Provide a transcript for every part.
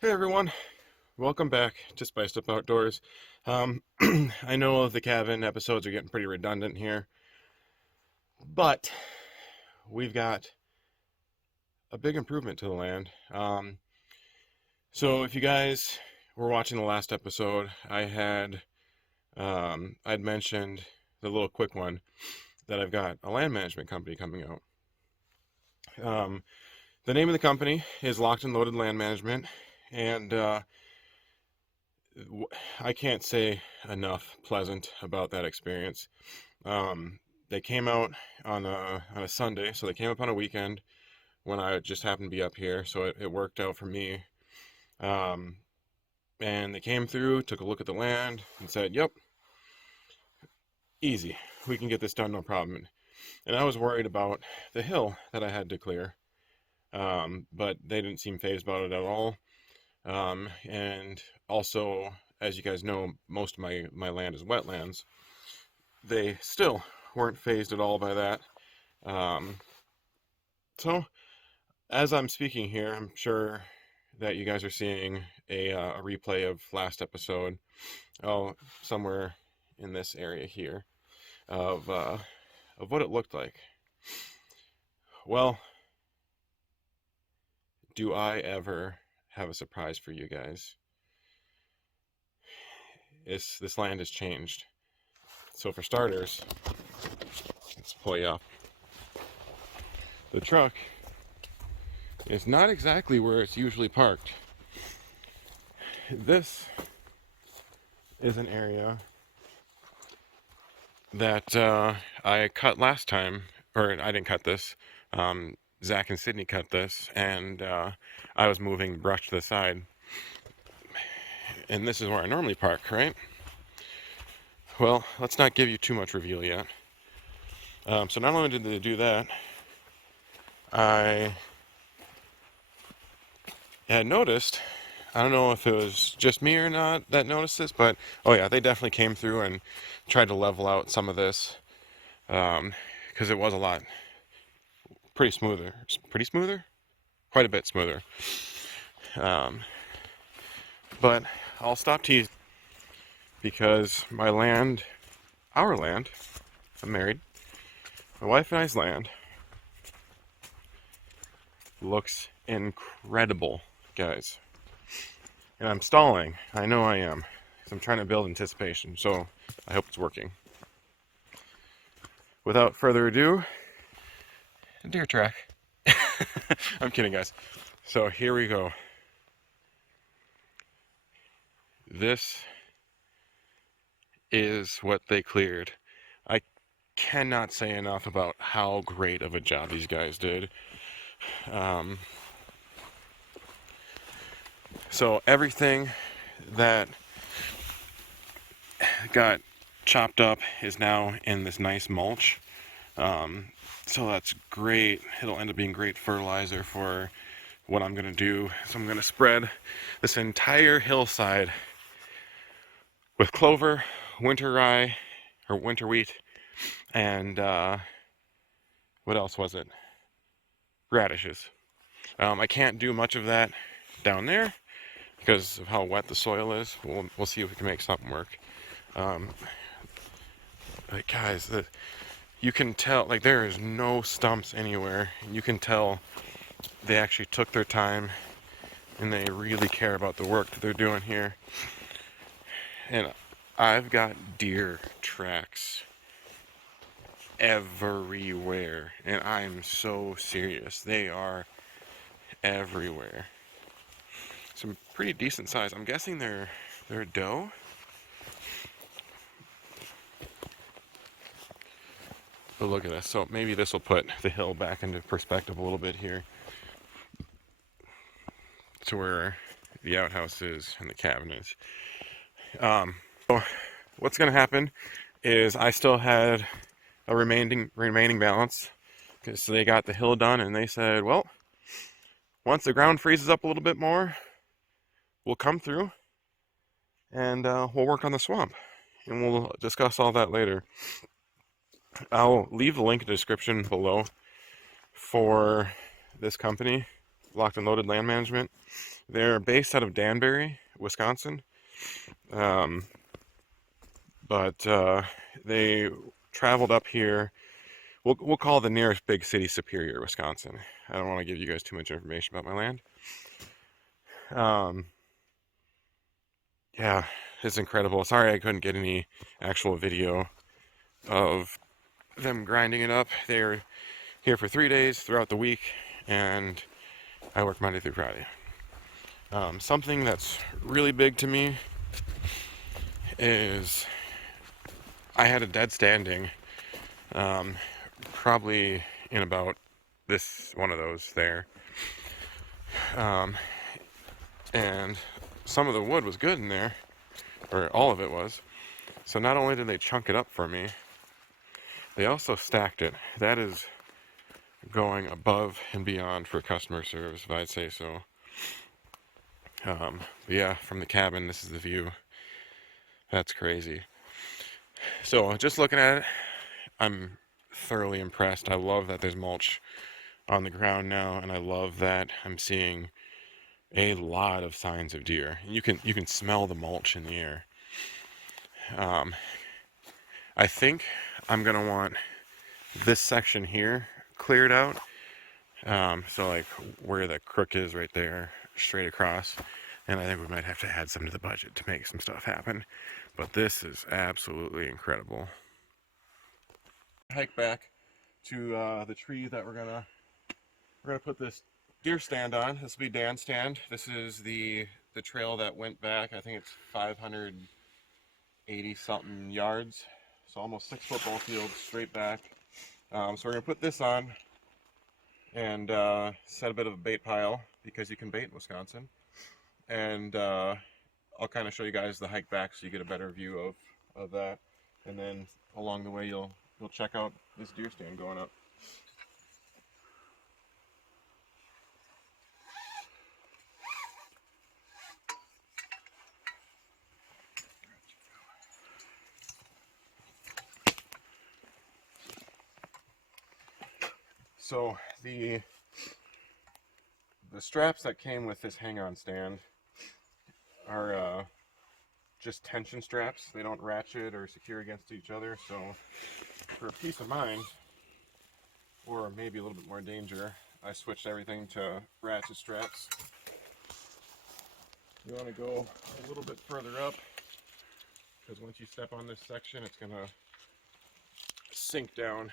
Hey everyone, welcome back to Spiced Up Outdoors. I know the cabin episodes are getting pretty redundant here, but we've got a big improvement to the land. So if you guys were watching the last episode, I'd mentioned the little quick one that I've got a land management company coming out. Um, the name of the company is Locked and Loaded Land Management, and I can't say enough pleasant about that experience. They came out on a Sunday, so they came up on a weekend when I just happened to be up here, so it worked out for me. Um, and they came through, took a look at the land, and said, "Yep, easy, we can get this done, no problem." And I was worried about the hill that I had to clear, but they didn't seem phased about it at all. And also, as you guys know, most of my land is wetlands. They still weren't phased at all by that. Um, so as I'm speaking here, I'm sure that you guys are seeing a replay of last episode. Oh, somewhere in this area here of what it looked like. Well, do I ever have a surprise for you guys? This land has changed. So for starters, let's pull you up. The truck is not exactly where it's usually parked. This is an area that I cut last time, or I didn't cut this. Zach and Sydney cut this, and I was moving brush to the side. And this is where I normally park, right? Well, let's not give you too much reveal yet. So not only did they do that, I had noticed, I don't know if it was just me or not that noticed this, but oh yeah, they definitely came through and tried to level out some of this, because it was a lot pretty smoother, quite a bit smoother. Um, but I'll stop teasing because my land, our land, I'm married, my wife and I's land looks incredible, guys. And I'm stalling. I know I am. Because I'm trying to build anticipation. So I hope it's working. Without further ado, deer track. I'm kidding, guys. So here we go. This is what they cleared. I cannot say enough about how great of a job these guys did. Um, so everything that got chopped up is now in this nice mulch. So that's great. It'll end up being great fertilizer for what I'm gonna do. So I'm gonna spread this entire hillside with clover, winter rye, or winter wheat, and what else was it? Radishes. I can't do much of that down there because of how wet the soil is. We'll see if we can make something work. Um, but guys, you can tell, like, there is no stumps anywhere. You can tell they actually took their time and they really care about the work that they're doing here. And I've got deer tracks everywhere, and I'm so serious. They are everywhere. Some pretty decent size. I'm guessing they're doe. But look at this. So maybe this will put the hill back into perspective a little bit here, to where the outhouse is and the cabin is. So what's gonna happen is I still had a remaining balance, because so they got the hill done and they said, well, once the ground freezes up a little bit more, we'll come through and we'll work on the swamp, and we'll discuss all that later. I'll leave the link in the description below for this company, Locked and Loaded Land Management. They're based out of Danbury, Wisconsin, um, but they traveled up here. We'll call the nearest big city Superior, Wisconsin. I don't want to give you guys too much information about my land. Yeah, it's incredible. Sorry I couldn't get any actual video of them grinding it up. They're here for 3 days throughout the week, and I work Monday through Friday. Something that's really big to me is I had a dead standing, probably in about this one of those there, and some of the wood was good in there, or all of it was. So not only did they chunk it up for me, they also stacked it. That is going above and beyond for customer service, if I'd say so. But yeah, from the cabin, this is the view. That's crazy. So just looking at it, I'm thoroughly impressed. I love that there's mulch on the ground now, and I love that I'm seeing a lot of signs of deer. You can smell the mulch in the air. I think I'm gonna want this section here cleared out. So like where the crook is right there, straight across. And I think we might have to add some to the budget to make some stuff happen. But this is absolutely incredible. Hike back to the tree that we're gonna put this deer stand on. This will be Dan's stand. This is the trail that went back. I think it's 580 something yards. So almost 6 football fields straight back. So we're gonna put this on and set a bit of a bait pile, because you can bait in Wisconsin. And I'll kind of show you guys the hike back so you get a better view of that. And then along the way you'll check out this deer stand going up. So the straps that came with this hang-on stand are just tension straps. They don't ratchet or secure against each other. So for peace of mind, or maybe a little bit more danger, I switched everything to ratchet straps. You want to go a little bit further up, because once you step on this section, it's going to sink down.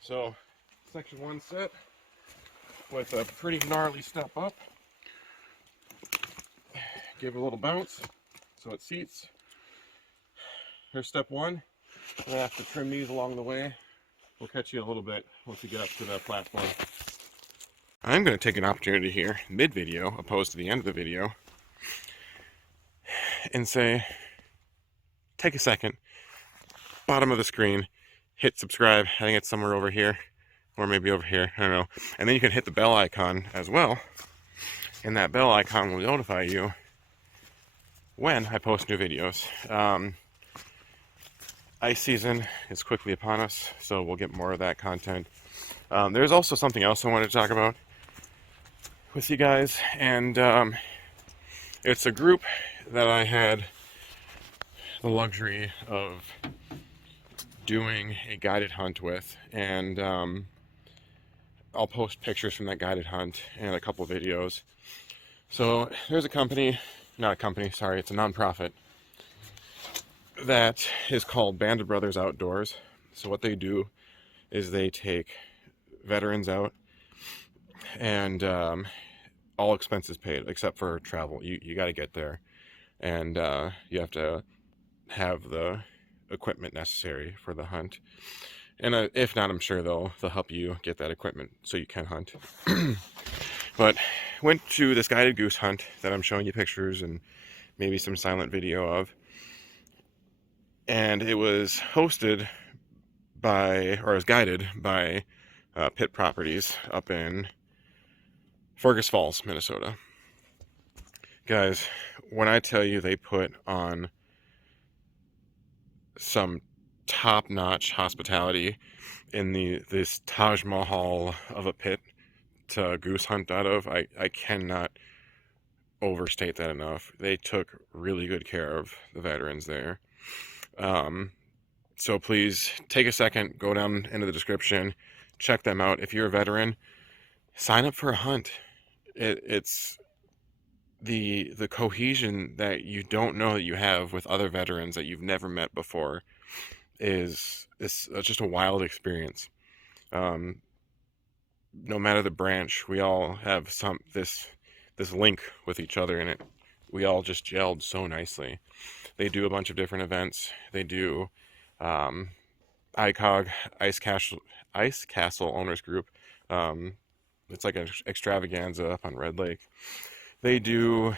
So, section 1 set with a pretty gnarly step up. Give it a little bounce so it seats. Here's step 1. We'll have to trim these along the way. We'll catch you a little bit once we get up to the platform. I'm going to take an opportunity here, mid-video, opposed to the end of the video, and say, take a second, bottom of the screen, hit subscribe. I think it's somewhere over here, or maybe over here, I don't know. And then you can hit the bell icon as well, and that bell icon will notify you when I post new videos. Ice season is quickly upon us, so we'll get more of that content. There's also something else I wanted to talk about with you guys, and it's a group that I had the luxury of doing a guided hunt with, and I'll post pictures from that guided hunt and a couple videos. So there's a company, not a company, sorry, it's a nonprofit that is called Band of Brothers Outdoors. So what they do is they take veterans out, and all expenses paid except for travel. You got to get there, and you have to have the equipment necessary for the hunt. And if not, I'm sure they'll help you get that equipment so you can hunt. But went to this guided goose hunt that I'm showing you pictures and maybe some silent video of, and it was hosted by, or was guided by, Pitt Properties up in Fergus Falls, Minnesota. Guys, when I tell you they put on some top-notch hospitality in this Taj Mahal of a pit to goose hunt out of, I cannot overstate that enough. They took really good care of the veterans there. So please take a second, go down into the description, check them out. If you're a veteran, sign up for a hunt. It's the cohesion that you don't know that you have with other veterans that you've never met before is just a wild experience. No matter the branch, we all have this link with each other, and we all just gelled so nicely. They do a bunch of different events. They do ICOG, Ice Castle Owners Group. It's like an extravaganza up on Red Lake. They do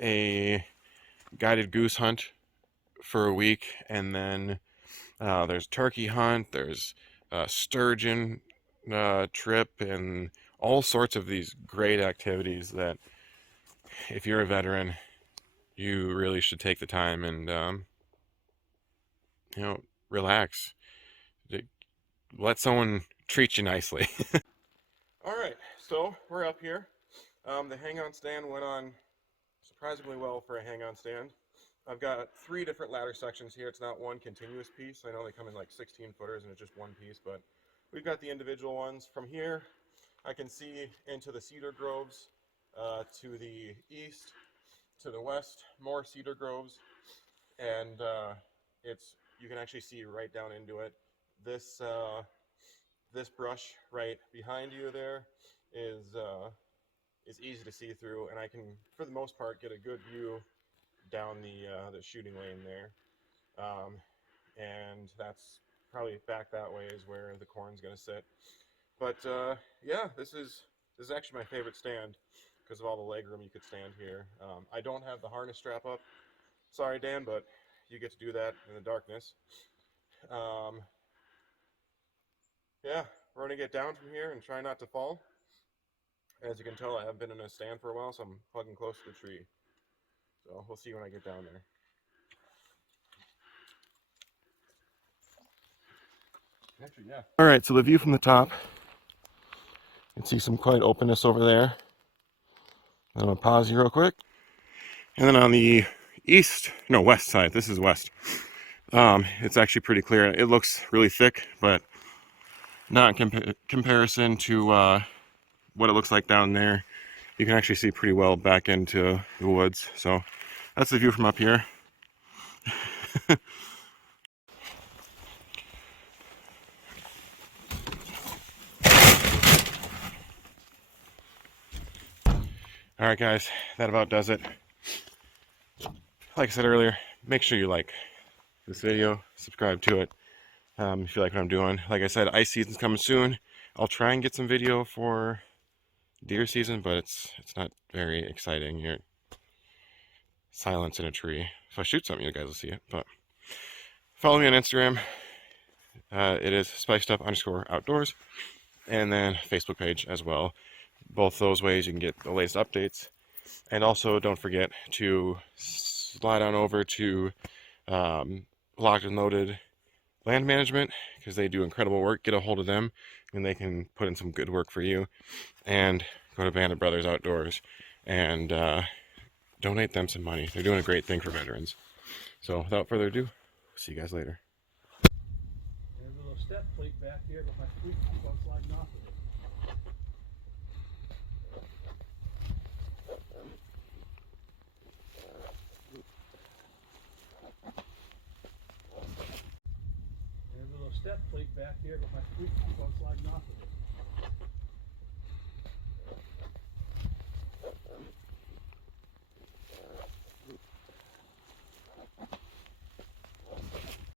a guided goose hunt for a week, and then there's turkey hunt, there's sturgeon trip, and all sorts of these great activities that if you're a veteran, you really should take the time and relax. Let someone treat you nicely. All right, so we're up here. The hang-on stand went on surprisingly well for a hang-on stand. I've got 3 different ladder sections here. It's not one continuous piece. I know they come in like 16 footers and it's just one piece, but we've got the individual ones. From here, I can see into the cedar groves to the east, to the west, more cedar groves, and you can actually see right down into it. This brush right behind you there is easy to see through, and I can, for the most part, get a good view down the shooting lane there. And that's probably back that way is where the corn's going to sit. But yeah, this is actually my favorite stand because of all the leg room you could stand here. I don't have the harness strap up. Sorry, Dan, but you get to do that in the darkness. Yeah, we're going to get down from here and try not to fall. As you can tell, I haven't been in a stand for a while, so I'm hugging close to the tree. So we'll see when I get down there. Actually, yeah. All right, so the view from the top, you can see some quite openness over there. I'm going to pause you real quick. And then on the west side, this is west. It's actually pretty clear. It looks really thick, but not in comparison to what it looks like down there. You can actually see pretty well back into the woods. So that's the view from up here. All right, guys, that about does it. Like I said earlier, make sure you like this video, subscribe to it if you like what I'm doing. Like I said, ice season's coming soon. I'll try and get some video for deer season, but it's not very exciting. You're silence in a tree. If I shoot something, you guys will see it. But follow me on Instagram. It is spiced_up_outdoors, and then Facebook page as well. Both those ways you can get the latest updates. And also don't forget to slide on over to Locked and Loaded Land Management, because they do incredible work. Get a hold of them and they can put in some good work for you. And go to Band of Brothers Outdoors and donate them some money. They're doing a great thing for veterans. So without further ado, see you guys later. There's a little step plate back here, but my feet keep on sliding off of it. There's a little step plate back here, but my feet keep on sliding off of it.